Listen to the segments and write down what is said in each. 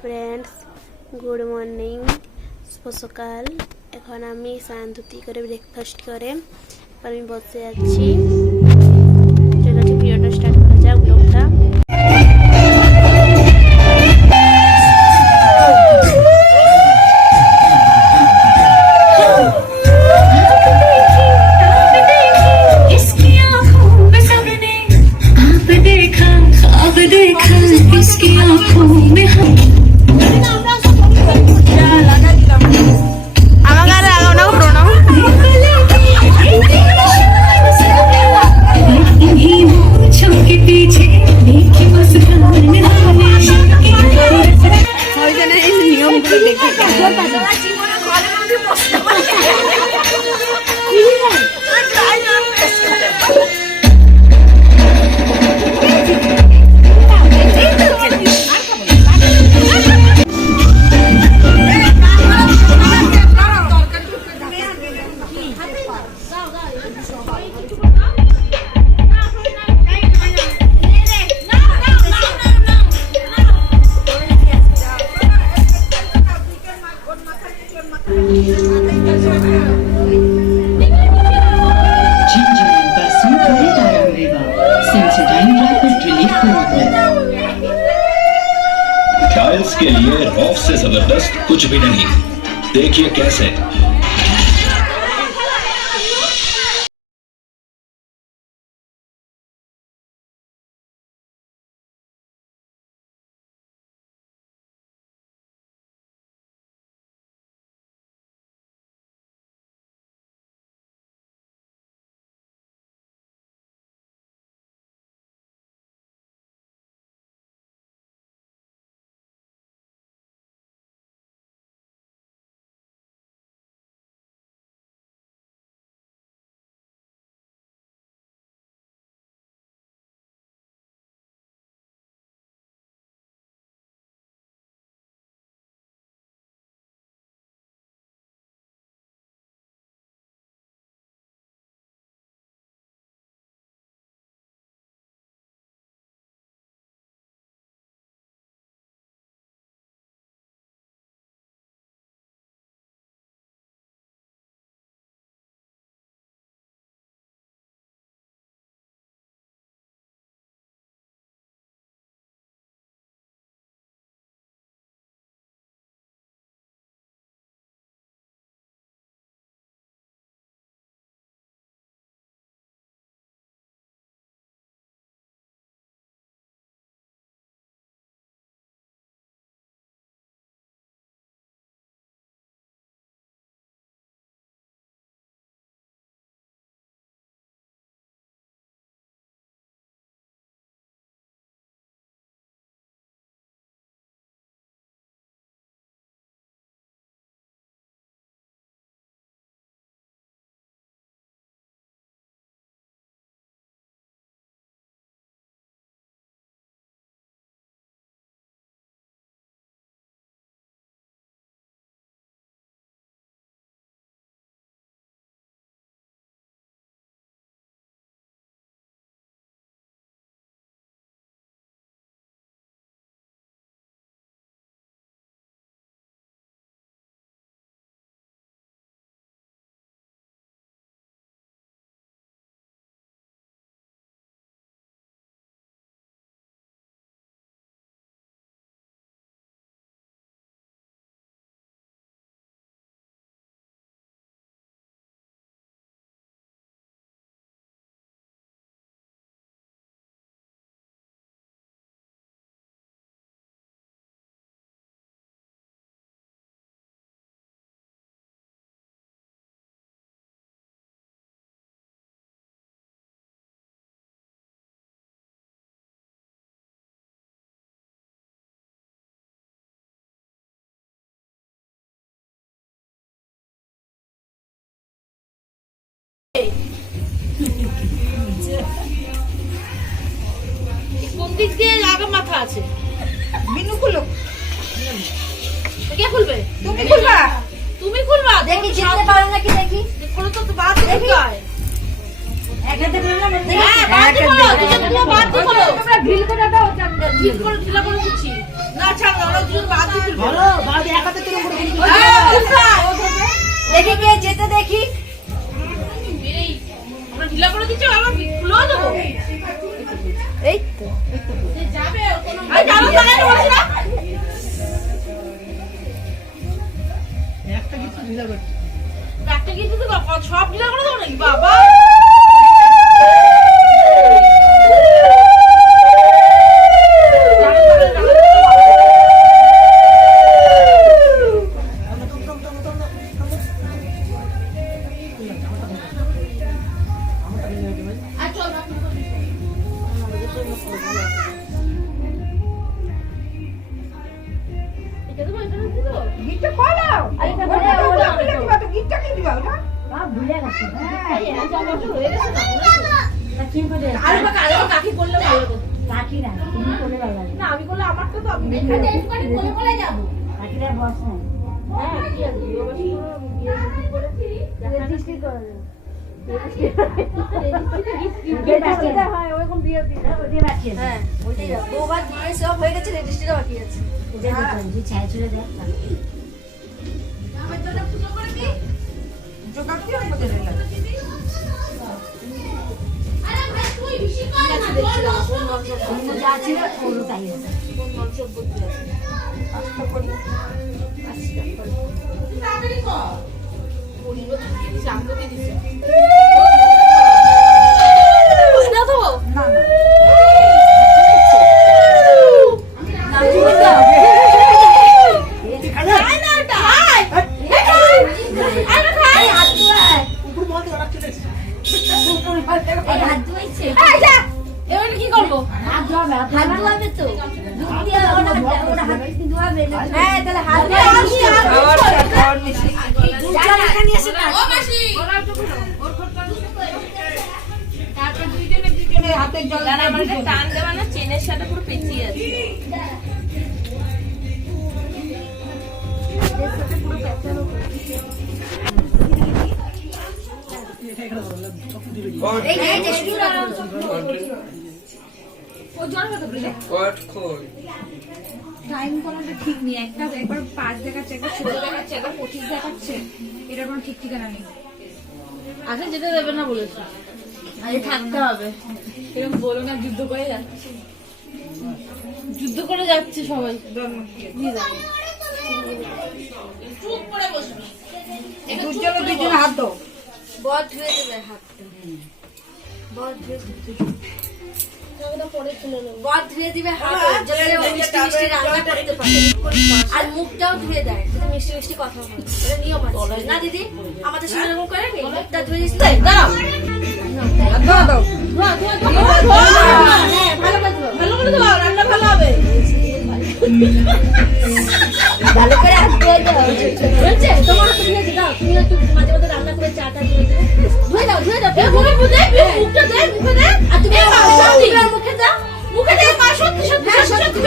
Friends, good morning. শুভ সকাল। এখন আমি স্নান ধুতি করে ব্রেকফাস্ট করে আমি বসে আছি। চলো ভিডিওটা স্টার্ট করা যাক, ব্লগটা। टाइल्स के लिए रॉफ से जबरदस्त कुछ भी नहीं। देखिए कैसे। দিক দিয়ে লাগা মাথা আছে। বিনু খুলো। কে খুলবে? তুমি খুলবা। তুমি খুলবা। দেখি জিততে পারো নাকি দেখি। খুলো তো বাদ দেখি হয়। একটাতে খুললাম। হ্যাঁ, বাদ করো। দুটো বাদ করো। তোমরা ঢিল করে দাও। ঢিল করে ঢিলা করে দিচ্ছি। না ছাড় ওরা দুজন বাদ দিয়ে ফেলবে। ধরো বাদ এক হাতে তুলে করে দিবি। দেখি কে যেতে দেখি। এই আমরা ঢিলা করে দিচ্ছি আবার খুলেও দেবো। এই তো যাবে কোনো আরে যাবো মানে বলছি না একটা কিছু ঢিলা করতে একটা কিছু তো সব ঢিলা করে দেবো নাকি বাবা। গিটটা খোলাও। আরে এটা ভুলে দিবা তো গিটটা কি দিবা ওটা? ভুলে গেছে। আরে বা কাকি করলে ভালো হতো। কাকি না তুমি করে বাবা না আমি করলে আমার তো আমি এখানে এখানে কোলে কোলে যাব। কাকিরা বস না হ্যাঁ কি আছে বিয়ে করেছি রেজিস্ট্রি করে দেব। রেজিস্ট্রিটা হয় ওরকম বিয়ে দিই ওই বাকি আছে হ্যাঁ ওইটাই যাবো। দুবার দিয়ে সব হয়ে গেছে রেজিস্ট্রিটা বাকি আছে। যে যে ছাই ছুড়ে দেয় আমার জন্য পুজো করে দি। জোগাড় কি হবে তোদের লাগে? আরে ভাই তুই বেশি কর না দেখছিলাম কোন মঞ্চ অন্য যা ছিল ওগুলো তাই আছে কোন মঞ্চ বুদ্ধি আছে। আস্তে করি। তাড়াতাড়ি কর পরিব দিয়ে দিছি আমগো দিয়ে দিছি না তো না না। খাই না ওটা খাই আরে খাই হাত ধোয় উপর মধ্যে ওরা চলে এসেছে এই হাত ধুইছে। এই যা এবার কি করব হাত ধোয়াবে হাত ধোয়াবে তো। দুধ দিয়ে ওটা হাত দিয়ে ধোয়াবে না। হ্যাঁ তাহলে হাত দিয়ে আবার খাওয়ার মিশি। যারা এখানে এসে না। ও মাসি ওর খোঁজটা তারপর দুইজনে হাতে জল দাঁড়া আমার একটা টান দেওয়া না চেনের সাথে পুরো পেঁচিয়ে আছে এই এই যে শুরু ও জল কত বলে টাইম কোনোটা ঠিক নেই, একটা একবার 5 দেখাচ্ছে, একবার 16 দেখাচ্ছে, একবার 25 দেখাচ্ছে, এটা কোনো ঠিক ঠিকানা নেই। আচ্ছা যেতে দেবে না বলেছে আরে থাকতে হবে এরকম বলো না, যুদ্ধ করে যাচ্ছে। যুদ্ধ করে যাচ্ছে সবাই নিয়ে যাবে চুপ করে বসবি দুজনে হাত দাও। বল ধুয়ে দেবে হাতটা। বল ধুয়ে বল ধুয়ে দিবে হাত, যাতে ও মিষ্টি মিষ্টি রান্না করতে পারে। আর মুখটাও ধুয়ে দেয়, যাতে মিষ্টি মিষ্টি কথা বলে। এটা নিয়ম আছে না দিদি? আমাদের সঙ্গে এরকম করে নি? মুখটা ধুয়ে দিস। দাঁড়াও ধোয়া দাও। ধোয়া ধোয়া ধোয়া হ্যাঁ ভালো করে ধোয়া ভালো করে ধোয়া রান্না ভালো হবে ভালো করে হাত ধুয়ে দাও। বলছে তোমার হাতে ধুয়ে দাও, তুমি একটু মাঝে মাঝে রান্না করে চাটা ধুয়ে দাও। ধুয়ে দাও ধুয়ে দাও। মুখে মুখে দে মুখটা দে মুখে দে আর তুমি সত্যি। মুখে দাও। মুখে দে মা সত্যি সত্যি সত্যি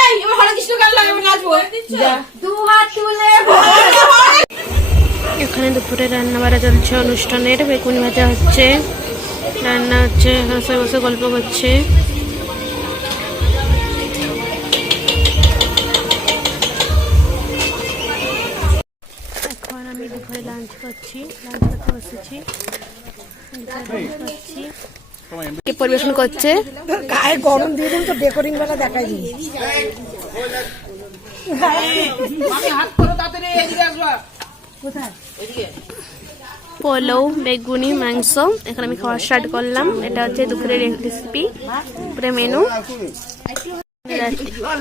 এই এবার হরে কৃষ্ণ গান লাগে আমি নাচবো দু হাত তুলে এখানে দুপুরে রান্না বাড়া চলছে অনুষ্ঠানের বেগুনি ভাজা হচ্ছে রান্না হচ্ছে এখানে সবাই বসে গল্প করছে এখন আমি দুপুরে লাঞ্চ করছি লাঞ্চ করতে বসেছি কে পরিবেশন করছে গায়ে গরম দিয়ে দিন তো ডেকোরিং বেলা দেখাই দিই পোলাও বেগুনি মাংস এখন আমি খাওয়া স্টার্ট করলাম এটা হচ্ছে দুপুরের রেসিপি দুপুরে মেনু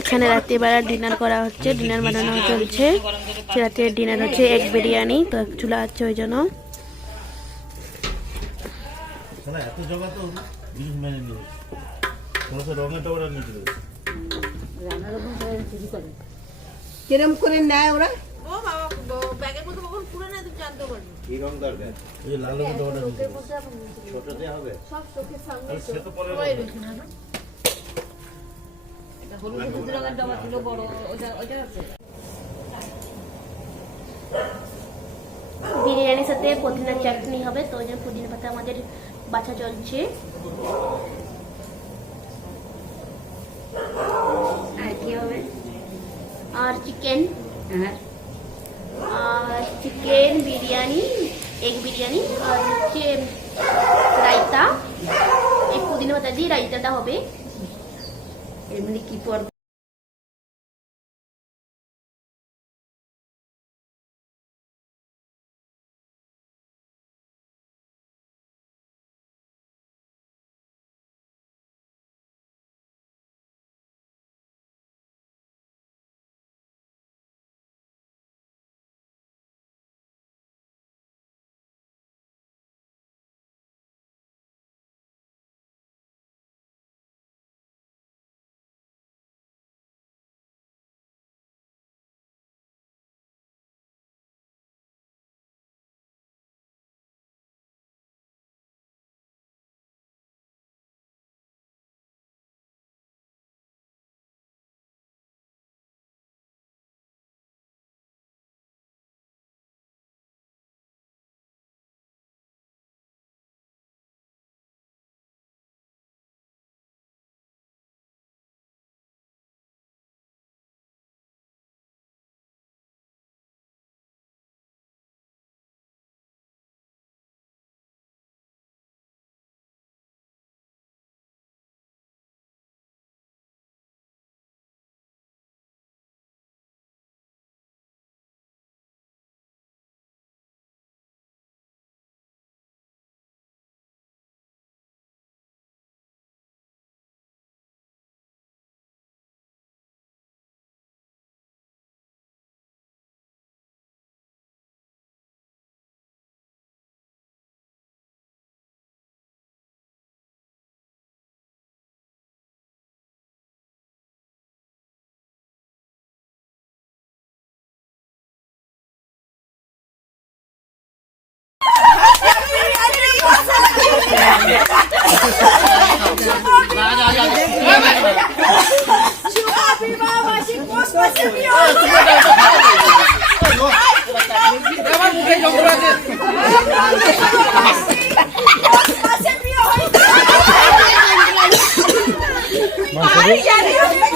এখানে রাত্রিবেলা ডিনার করা হচ্ছে ডিনার বানানো চলছে রাতের ডিনার হচ্ছে এগ বিরিয়ানি তো চুলা আছে ওই জন্য এত জগা তো জিনিস মেনে নিয়ে রঙের টাওয়ার নিচে কিরম করে নেয় ওরা ও বাবা ব্যাগের মধ্যে কখন পুরো না তুমি জানতে পারবে। এই লাল রঙের ডবাটা নিতে হবে। সব চোখের সামনে আরে সে তো পরে বিরিয়ানির সাথে পুদিনার চাটনি হবে, তো ওই জন্য পুদিনা পাতা আমাদের বাছা চলছে। আর কি হবে? আর চিকেন, হ্যাঁ আর চিকেন বিরিয়ানি, এগ বিরিয়ানি, আর হচ্ছে রায়তা। এই পুদিনা পাতা দিয়ে রায়তাটা হবে। এর মধ্যে কি পর